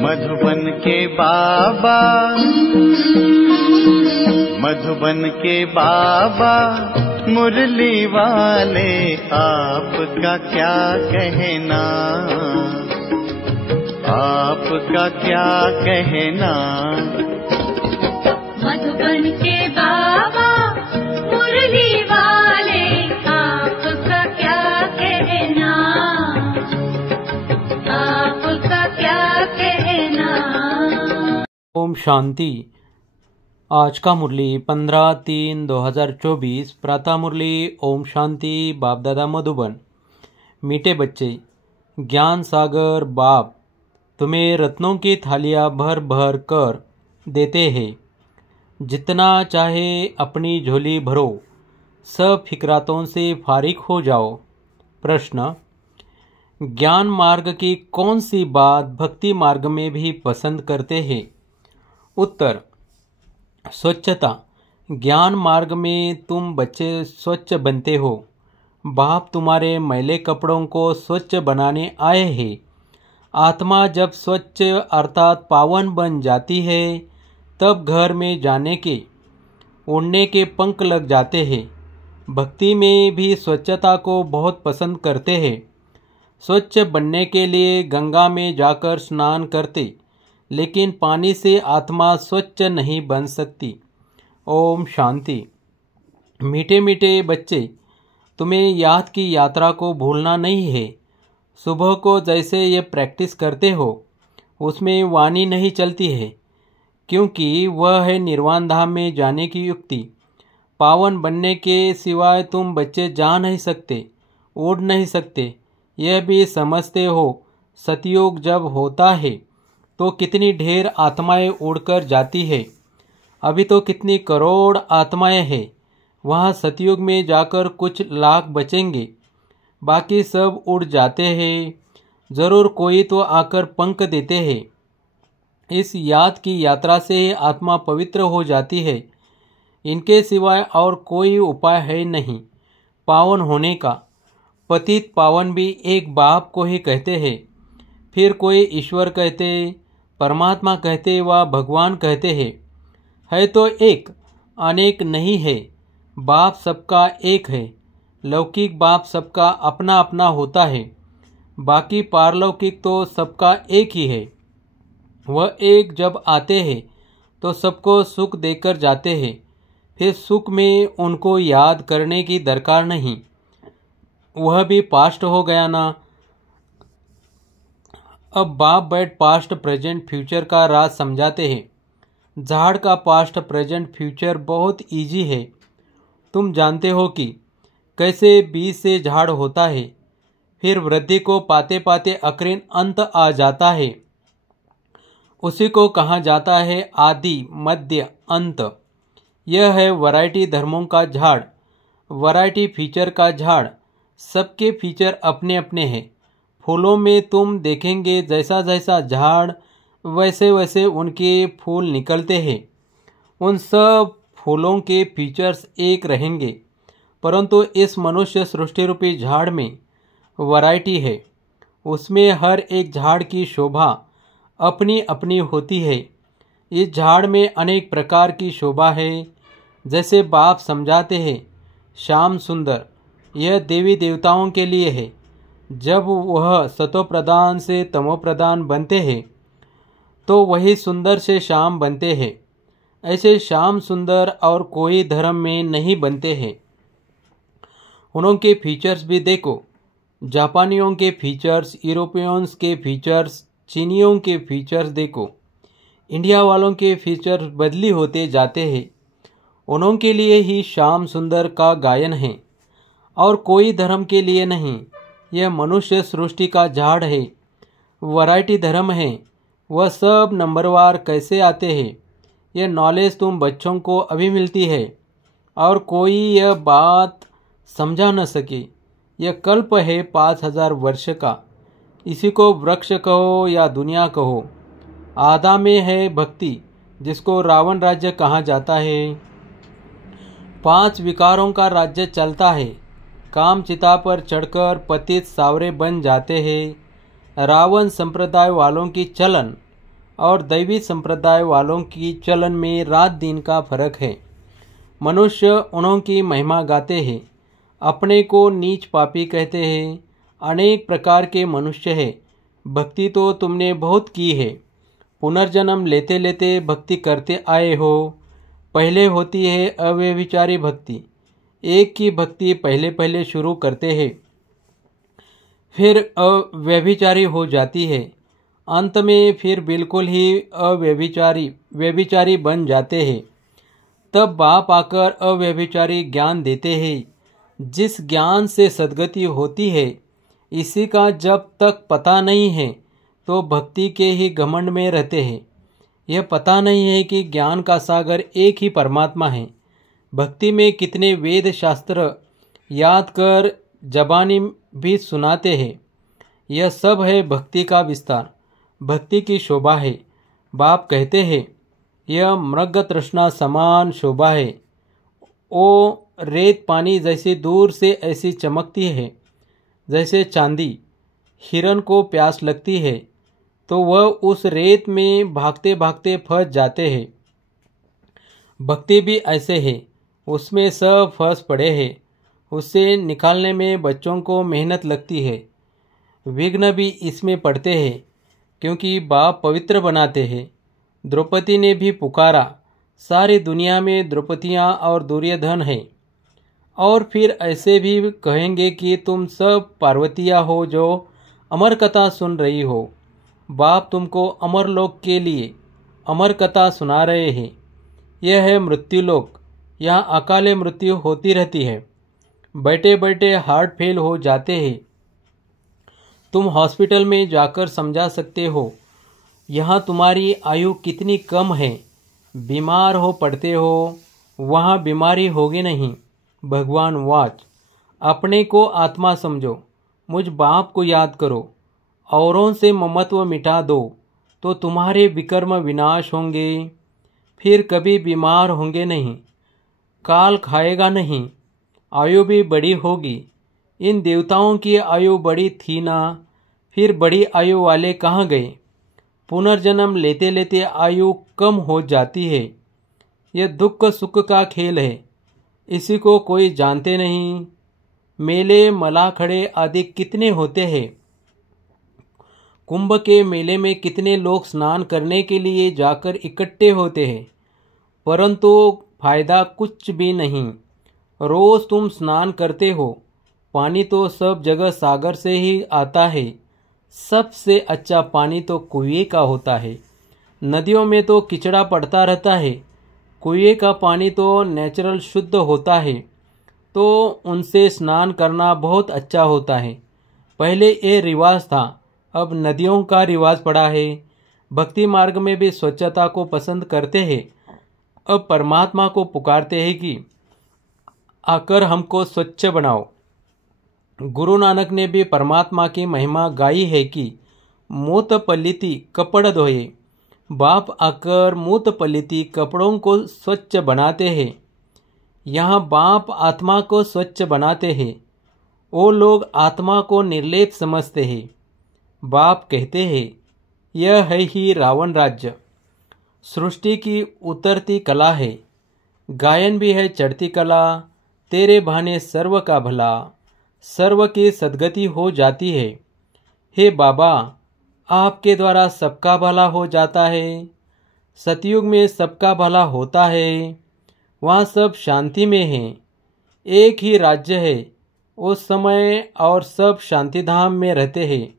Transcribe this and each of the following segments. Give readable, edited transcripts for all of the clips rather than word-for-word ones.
मधुबन के बाबा, मधुबन के बाबा मुरली वाले, आपका क्या कहना, आपका क्या कहना। मधुबन के बाबा मुरली वाले, आपका क्या कहना, आपका क्या कहना। ओम शांति। आज का मुरली 15/3/2024 प्रातः मुरली। ओम शांति। बाप दादा मधुबन। मीठे बच्चे, ज्ञान सागर बाप तुम्हें रत्नों की थालियाँ भर भर कर देते हैं। जितना चाहे अपनी झोली भरो, सब फिक्रातों से फारिग हो जाओ। प्रश्न: ज्ञान मार्ग की कौन सी बात भक्ति मार्ग में भी पसंद करते हैं? उत्तर: स्वच्छता। ज्ञान मार्ग में तुम बच्चे स्वच्छ बनते हो। बाप तुम्हारे मैले कपड़ों को स्वच्छ बनाने आए हैं। आत्मा जब स्वच्छ अर्थात पावन बन जाती है, तब घर में जाने के उड़ने के पंख लग जाते हैं। भक्ति में भी स्वच्छता को बहुत पसंद करते हैं। स्वच्छ बनने के लिए गंगा में जाकर स्नान करते, लेकिन पानी से आत्मा स्वच्छ नहीं बन सकती। ओम शांति। मीठे मीठे बच्चे, तुम्हें याद की यात्रा को भूलना नहीं है। सुबह को जैसे ये प्रैक्टिस करते हो, उसमें वाणी नहीं चलती है, क्योंकि वह है निर्वाण धाम में जाने की युक्ति। पावन बनने के सिवाय तुम बच्चे जा नहीं सकते, उड़ नहीं सकते। यह भी समझते हो सतयुग जब होता है तो कितनी ढेर आत्माएं उड़कर जाती है। अभी तो कितनी करोड़ आत्माएं हैं। वहाँ सतयुग में जाकर कुछ लाख बचेंगे, बाकी सब उड़ जाते हैं। ज़रूर कोई तो आकर पंख देते हैं। इस याद की यात्रा से ही आत्मा पवित्र हो जाती है। इनके सिवाय और कोई उपाय है नहीं पावन होने का। पतित पावन भी एक बाप को ही कहते हैं, फिर कोई ईश्वर कहते, परमात्मा कहते व भगवान कहते हैं। है तो एक, अनेक नहीं है। बाप सबका एक है। लौकिक बाप सबका अपना अपना होता है, बाकी पारलौकिक तो सबका एक ही है। वह एक जब आते हैं तो सबको सुख देकर जाते हैं। फिर सुख में उनको याद करने की दरकार नहीं। वह भी पास्ट हो गया ना। अब बाप बैठ पास्ट प्रेजेंट फ्यूचर का राज समझाते हैं। झाड़ का पास्ट प्रेजेंट फ्यूचर बहुत इजी है। तुम जानते हो कि कैसे बीज से झाड़ होता है, फिर वृद्धि को पाते पाते अक्रीन अंत आ जाता है। उसी को कहा जाता है आदि मध्य अंत। यह है वैरायटी धर्मों का झाड़, वैरायटी फीचर का झाड़। सबके फीचर अपने अपने हैं। फूलों में तुम देखेंगे जैसा जैसा झाड़, वैसे वैसे उनके फूल निकलते हैं। उन सब फूलों के फीचर्स एक रहेंगे, परंतु इस मनुष्य सृष्टि रूपी झाड़ में वैरायटी है। उसमें हर एक झाड़ की शोभा अपनी अपनी होती है। इस झाड़ में अनेक प्रकार की शोभा है। जैसे बाप समझाते हैं, श्याम सुंदर यह देवी देवताओं के लिए है। जब वह सतो प्रधान से तमो प्रधान बनते हैं, तो वही सुंदर से श्याम बनते हैं। ऐसे श्याम सुंदर और कोई धर्म में नहीं बनते हैं। उनके फीचर्स भी देखो। जापानियों के फीचर्स, यूरोपियंस के फीचर्स, चीनियों के फीचर्स देखो। इंडिया वालों के फीचर्स बदली होते जाते हैं। उनके लिए ही श्याम सुंदर का गायन है और कोई धर्म के लिए नहीं। यह मनुष्य सृष्टि का झाड़ है, वैरायटी धर्म है। वह सब नंबरवार कैसे आते हैं, यह नॉलेज तुम बच्चों को अभी मिलती है और कोई यह बात समझा न सके। यह कल्प है 5000 वर्ष का। इसी को वृक्ष कहो या दुनिया कहो। आधा में है भक्ति, जिसको रावण राज्य कहा जाता है। 5 विकारों का राज्य चलता है। काम चिता पर चढ़कर पतित सावरे बन जाते हैं। रावण संप्रदाय वालों की चलन और दैवी संप्रदाय वालों की चलन में रात दिन का फर्क है। मनुष्य उन्हों की महिमा गाते हैं, अपने को नीच पापी कहते हैं। अनेक प्रकार के मनुष्य हैं। भक्ति तो तुमने बहुत की है, पुनर्जन्म लेते लेते भक्ति करते आए हो। पहले होती है अव्यभिचारी भक्ति। एक की भक्ति पहले पहले शुरू करते हैं, फिर अव्यभिचारी हो जाती है, अंत में फिर बिल्कुल ही व्यभिचारी बन जाते हैं। तब बाप आकर अव्यभिचारी ज्ञान देते हैं। जिस ज्ञान से सद्गति होती है, इसी का जब तक पता नहीं है तो भक्ति के ही घमंड में रहते हैं। यह पता नहीं है कि ज्ञान का सागर एक ही परमात्मा है। भक्ति में कितने वेद शास्त्र याद कर जबानी भी सुनाते हैं। यह सब है भक्ति का विस्तार, भक्ति की शोभा है। बाप कहते हैं, यह मृग तृष्णा समान शोभा है। ओ रेत पानी जैसी दूर से ऐसी चमकती है जैसे चांदी। हिरन को प्यास लगती है तो वह उस रेत में भागते भागते फंस जाते हैं। भक्ति भी ऐसे है, उसमें सब फंस पड़े हैं। उससे निकालने में बच्चों को मेहनत लगती है। विघ्न भी इसमें पड़ते हैं, क्योंकि बाप पवित्र बनाते हैं। द्रौपदी ने भी पुकारा, सारी दुनिया में द्रौपदियाँ और दुर्योधन हैं। और फिर ऐसे भी कहेंगे कि तुम सब पार्वतियाँ हो जो अमर कथा सुन रही हो। बाप तुमको अमरलोक के लिए अमर कथा सुना रहे हैं। यह है मृत्युलोक। यहाँ अकाले मृत्यु होती रहती है। बैठे बैठे हार्ट फेल हो जाते हैं। तुम हॉस्पिटल में जाकर समझा सकते हो यहाँ तुम्हारी आयु कितनी कम है। बीमार हो पड़ते हो, वहाँ बीमारी होगी नहीं। भगवान वाच, अपने को आत्मा समझो, मुझ बाप को याद करो, औरों से ममत्व मिटा दो तो तुम्हारे विकर्म विनाश होंगे। फिर कभी बीमार होंगे नहीं, काल खाएगा नहीं, आयु भी बड़ी होगी। इन देवताओं की आयु बड़ी थी ना, फिर बड़ी आयु वाले कहाँ गए। पुनर्जन्म लेते लेते आयु कम हो जाती है। यह दुख सुख का खेल है, इसी को कोई जानते नहीं। मेले मलाखड़े आदि कितने होते हैं। कुंभ के मेले में कितने लोग स्नान करने के लिए जाकर इकट्ठे होते हैं, परंतु फायदा कुछ भी नहीं। रोज तुम स्नान करते हो, पानी तो सब जगह सागर से ही आता है। सबसे अच्छा पानी तो कुएं का होता है। नदियों में तो किचड़ा पड़ता रहता है, कुएं का पानी तो नेचुरल शुद्ध होता है, तो उनसे स्नान करना बहुत अच्छा होता है। पहले ये रिवाज था, अब नदियों का रिवाज पड़ा है। भक्ति मार्ग में भी स्वच्छता को पसंद करते हैं। अब परमात्मा को पुकारते हैं कि आकर हमको स्वच्छ बनाओ। गुरु नानक ने भी परमात्मा की महिमा गाई है कि मूत पलिती कपड़ धोए। बाप आकर मूत पलिती कपड़ों को स्वच्छ बनाते हैं। यहाँ बाप आत्मा को स्वच्छ बनाते हैं। वो लोग आत्मा को निर्लेप समझते हैं। बाप कहते हैं, यह है ही रावण राज्य। सृष्टि की उतरती कला है, गायन भी है चढ़ती कला। तेरे बहाने सर्व का भला, सर्व की सद्गति हो जाती है। हे बाबा, आपके द्वारा सबका भला हो जाता है। सतयुग में सबका भला होता है, वहाँ सब शांति में है। एक ही राज्य है उस समय और सब शांतिधाम में रहते हैं।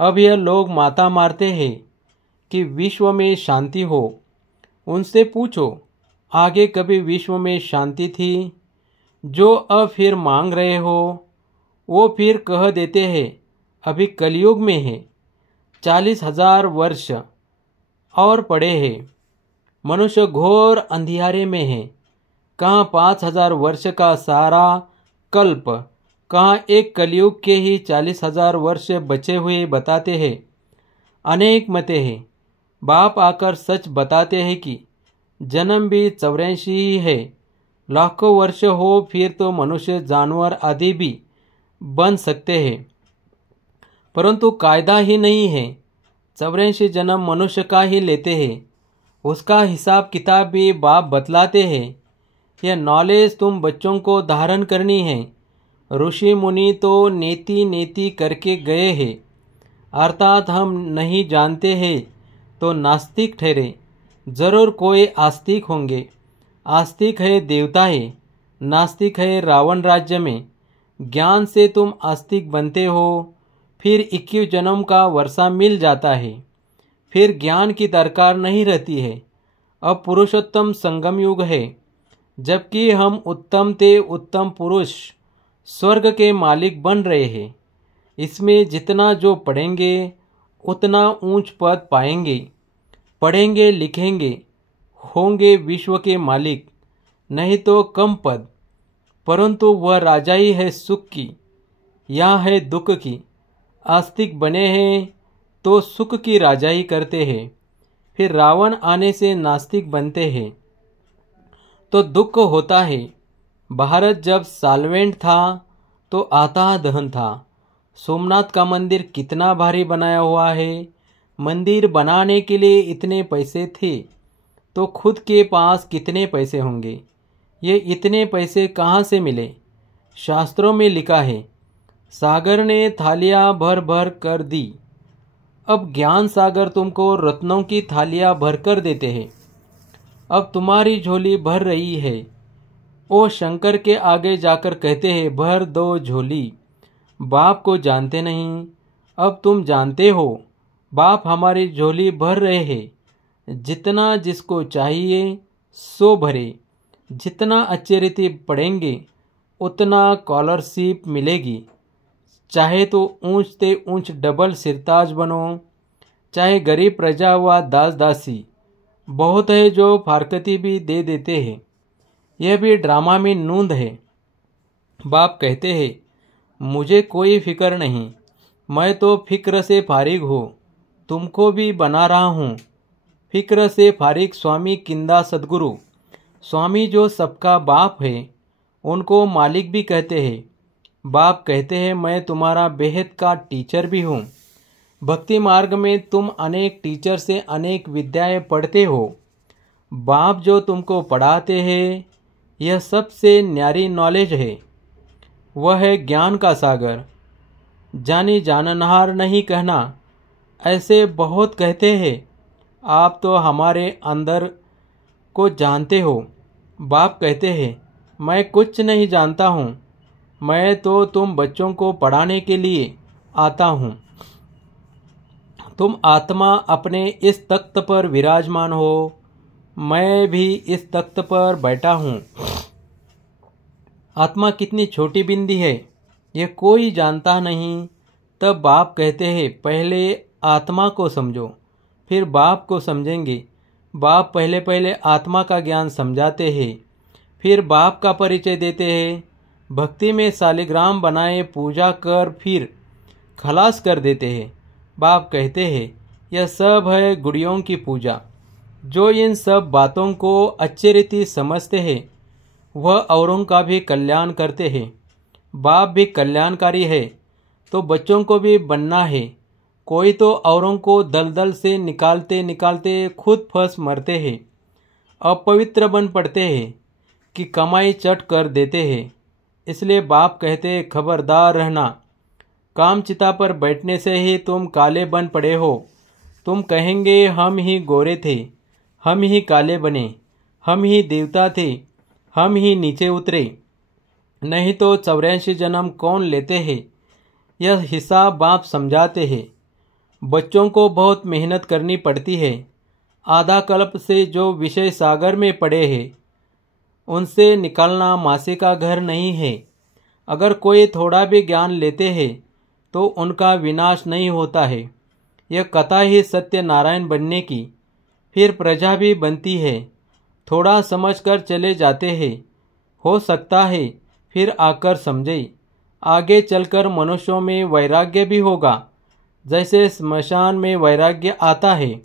अब यह लोग माता मारते हैं कि विश्व में शांति हो। उनसे पूछो, आगे कभी विश्व में शांति थी? जो अब फिर मांग रहे हो वो फिर कह देते हैं अभी कलयुग में है। 40,000 वर्ष और पड़े हैं। मनुष्य घोर अंधियारे में है। कहाँ 5,000 वर्ष का सारा कल्प, कहाँ एक कलयुग के ही 40,000 वर्ष बचे हुए बताते हैं। अनेक मते हैं। बाप आकर सच बताते हैं कि जन्म भी 84 ही है। लाखों वर्ष हो फिर तो मनुष्य जानवर आदि भी बन सकते हैं, परंतु कायदा ही नहीं है। 84 जन्म मनुष्य का ही लेते हैं, उसका हिसाब किताब भी बाप बतलाते हैं। यह नॉलेज तुम बच्चों को धारण करनी है। ऋषि मुनि तो नेति नेति करके गए हैं, अर्थात हम नहीं जानते हैं तो नास्तिक ठहरे। जरूर कोई आस्तिक होंगे। आस्तिक है देवता है, नास्तिक है रावण राज्य में। ज्ञान से तुम आस्तिक बनते हो, फिर 21 जन्म का वर्षा मिल जाता है, फिर ज्ञान की दरकार नहीं रहती है। अब पुरुषोत्तम संगम युग है, जबकि हम उत्तम ते उत्तम पुरुष स्वर्ग के मालिक बन रहे हैं। इसमें जितना जो पढ़ेंगे उतना ऊंच पद पाएंगे। पढ़ेंगे लिखेंगे होंगे विश्व के मालिक, नहीं तो कम पद। परंतु वह राजा ही है सुख की, यहाँ है दुख की। आस्तिक बने हैं तो सुख की राजाई करते हैं, फिर रावण आने से नास्तिक बनते हैं तो दुख होता है। भारत जब साल्वेंट था तो आता दहन था। सोमनाथ का मंदिर कितना भारी बनाया हुआ है। मंदिर बनाने के लिए इतने पैसे थे तो खुद के पास कितने पैसे होंगे। ये इतने पैसे कहाँ से मिले? शास्त्रों में लिखा है, सागर ने थालियाँ भर भर कर दी। अब ज्ञान सागर तुमको रत्नों की थालियाँ भर कर देते हैं। अब तुम्हारी झोली भर रही है। वो शंकर के आगे जाकर कहते हैं, भर दो झोली। बाप को जानते नहीं, अब तुम जानते हो। बाप हमारी झोली भर रहे हैं। जितना जिसको चाहिए सो भरे। जितना अच्छे रीति पढ़ेंगे उतना स्कॉलरशिप मिलेगी। चाहे तो ऊंच ते ऊंच डबल सिरताज बनो, चाहे गरीब प्रजा व दास दासी। बहुत है जो फारकती भी दे देते हैं। यह भी ड्रामा में नूंद है। बाप कहते हैं, मुझे कोई फिक्र नहीं, मैं तो फिक्र से फारिग हूँ। तुमको भी बना रहा हूँ फिक्र से फारिग। स्वामी किंदा सद्गुरु, स्वामी जो सबका बाप है, उनको मालिक भी कहते हैं। बाप कहते हैं, मैं तुम्हारा बेहद का टीचर भी हूँ। भक्ति मार्ग में तुम अनेक टीचर से अनेक विद्याएं पढ़ते हो। बाप जो तुमको पढ़ाते हैं, यह सबसे न्यारी नॉलेज है। वह है ज्ञान का सागर। जानी जाननहार नहीं कहना, ऐसे बहुत कहते हैं। आप तो हमारे अंदर को जानते हो। बाप कहते हैं, मैं कुछ नहीं जानता हूँ, मैं तो तुम बच्चों को पढ़ाने के लिए आता हूँ। तुम आत्मा अपने इस तख्त पर विराजमान हो, मैं भी इस तख्त पर बैठा हूँ। आत्मा कितनी छोटी बिंदी है, ये कोई जानता नहीं। तब बाप कहते हैं, पहले आत्मा को समझो, फिर बाप को समझेंगे। बाप पहले पहले आत्मा का ज्ञान समझाते हैं, फिर बाप का परिचय देते हैं। भक्ति में शालिग्राम बनाए पूजा कर फिर खलास कर देते हैं। बाप कहते हैं, यह सब है गुड़ियों की पूजा। जो इन सब बातों को अच्छे रीति समझते हैं, वह औरों का भी कल्याण करते हैं। बाप भी कल्याणकारी है, तो बच्चों को भी बनना है। कोई तो औरों को दलदल से निकालते निकालते खुद फंस मरते हैं, अपवित्र बन पड़ते हैं कि कमाई चट कर देते हैं। इसलिए बाप कहते हैं, खबरदार रहना। कामचिता पर बैठने से ही तुम काले बन पड़े हो। तुम कहेंगे, हम ही गोरे थे, हम ही काले बने, हम ही देवता थे, हम ही नीचे उतरे। नहीं तो 84 जन्म कौन लेते हैं? यह हिसाब बाप समझाते हैं। बच्चों को बहुत मेहनत करनी पड़ती है। आधा कल्प से जो विषय सागर में पड़े हैं, उनसे निकलना मासी का घर नहीं है। अगर कोई थोड़ा भी ज्ञान लेते हैं तो उनका विनाश नहीं होता है। यह कथा ही सत्यनारायण बनने की, फिर प्रजा भी बनती है। थोड़ा समझकर चले जाते हैं, हो सकता है फिर आकर समझे। आगे चलकर मनुष्यों में वैराग्य भी होगा, जैसे स्मशान में वैराग्य आता है।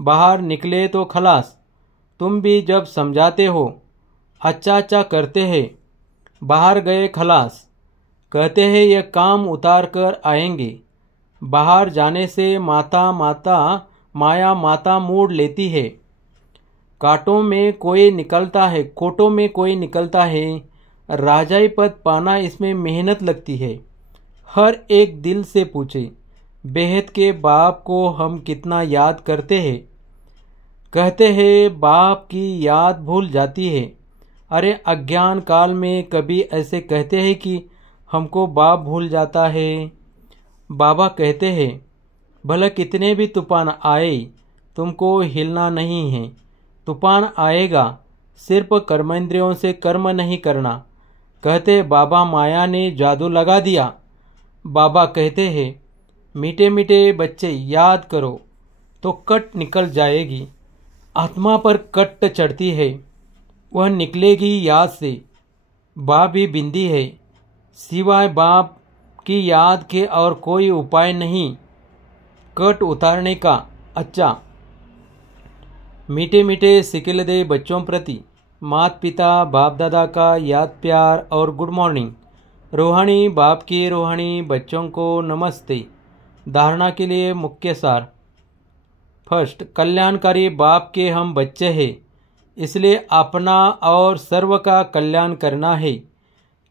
बाहर निकले तो खलास। तुम भी जब समझाते हो, अच्छा अच्छा करते हैं, बाहर गए खलास। कहते हैं, यह काम उतार कर आएंगे। बाहर जाने से माया माता मोड़ लेती है। कोटों में कोई निकलता है। राजाई पद पाना इसमें मेहनत लगती है। हर एक दिल से पूछे, बेहद के बाप को हम कितना याद करते हैं। कहते हैं बाप की याद भूल जाती है। अरे अज्ञान काल में कभी ऐसे कहते हैं कि हमको बाप भूल जाता है। बाबा कहते हैं भला कितने भी तूफान आए तुमको हिलना नहीं है। तूफान आएगा, सिर्फ कर्मेंद्रियों से कर्म नहीं करना। कहते बाबा माया ने जादू लगा दिया। बाबा कहते हैं मीठे मीठे बच्चे याद करो तो कट निकल जाएगी। आत्मा पर कट चढ़ती है, वह निकलेगी याद से। बाप ही बिंदी है, सिवाय बाप की याद के और कोई उपाय नहीं कट उतारने का। अच्छा, मीठे मीठे सिकिल दे बच्चों प्रति माता पिता बाप दादा का याद प्यार और गुड मॉर्निंग। रूहानी बाप की रूहानी बच्चों को नमस्ते। धारणा के लिए मुख्य सार। फर्स्ट, कल्याणकारी बाप के हम बच्चे हैं, इसलिए अपना और सर्व का कल्याण करना है।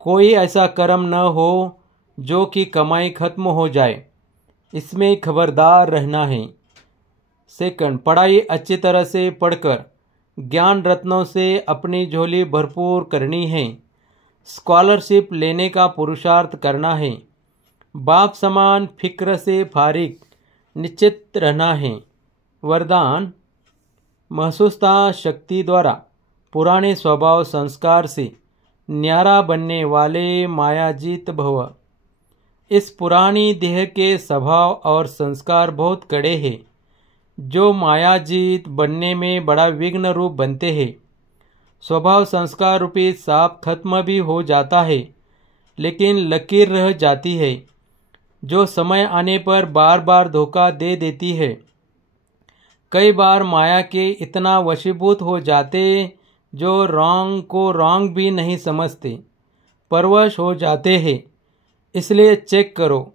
कोई ऐसा कर्म न हो जो कि कमाई खत्म हो जाए, इसमें खबरदार रहना है। सेकंड, पढ़ाई अच्छी तरह से पढ़कर ज्ञान रत्नों से अपनी झोली भरपूर करनी है। स्कॉलरशिप लेने का पुरुषार्थ करना है। बाप समान फिक्र से फारिग निश्चित रहना है। वरदान, महसूसता शक्ति द्वारा पुराने स्वभाव संस्कार से न्यारा बनने वाले मायाजीत भव। इस पुरानी देह के स्वभाव और संस्कार बहुत कड़े हैं, जो मायाजीत बनने में बड़ा विघ्न रूप बनते हैं। स्वभाव संस्कार रूपी सांप खत्म भी हो जाता है, लेकिन लकीर रह जाती है, जो समय आने पर बार बार धोखा दे देती है। कई बार माया के इतना वशीभूत हो जाते जो रॉन्ग को रॉन्ग भी नहीं समझते, परवश हो जाते हैं। इसलिए चेक करो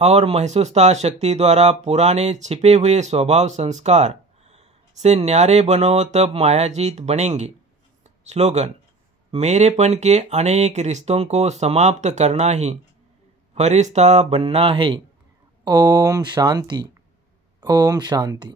और महसूसता शक्ति द्वारा पुराने छिपे हुए स्वभाव संस्कार से न्यारे बनो, तब मायाजीत बनेंगे। स्लोगन, मेरेपन के अनेक रिश्तों को समाप्त करना ही फरिश्ता बनना है। ओम शांति, ओम शांति।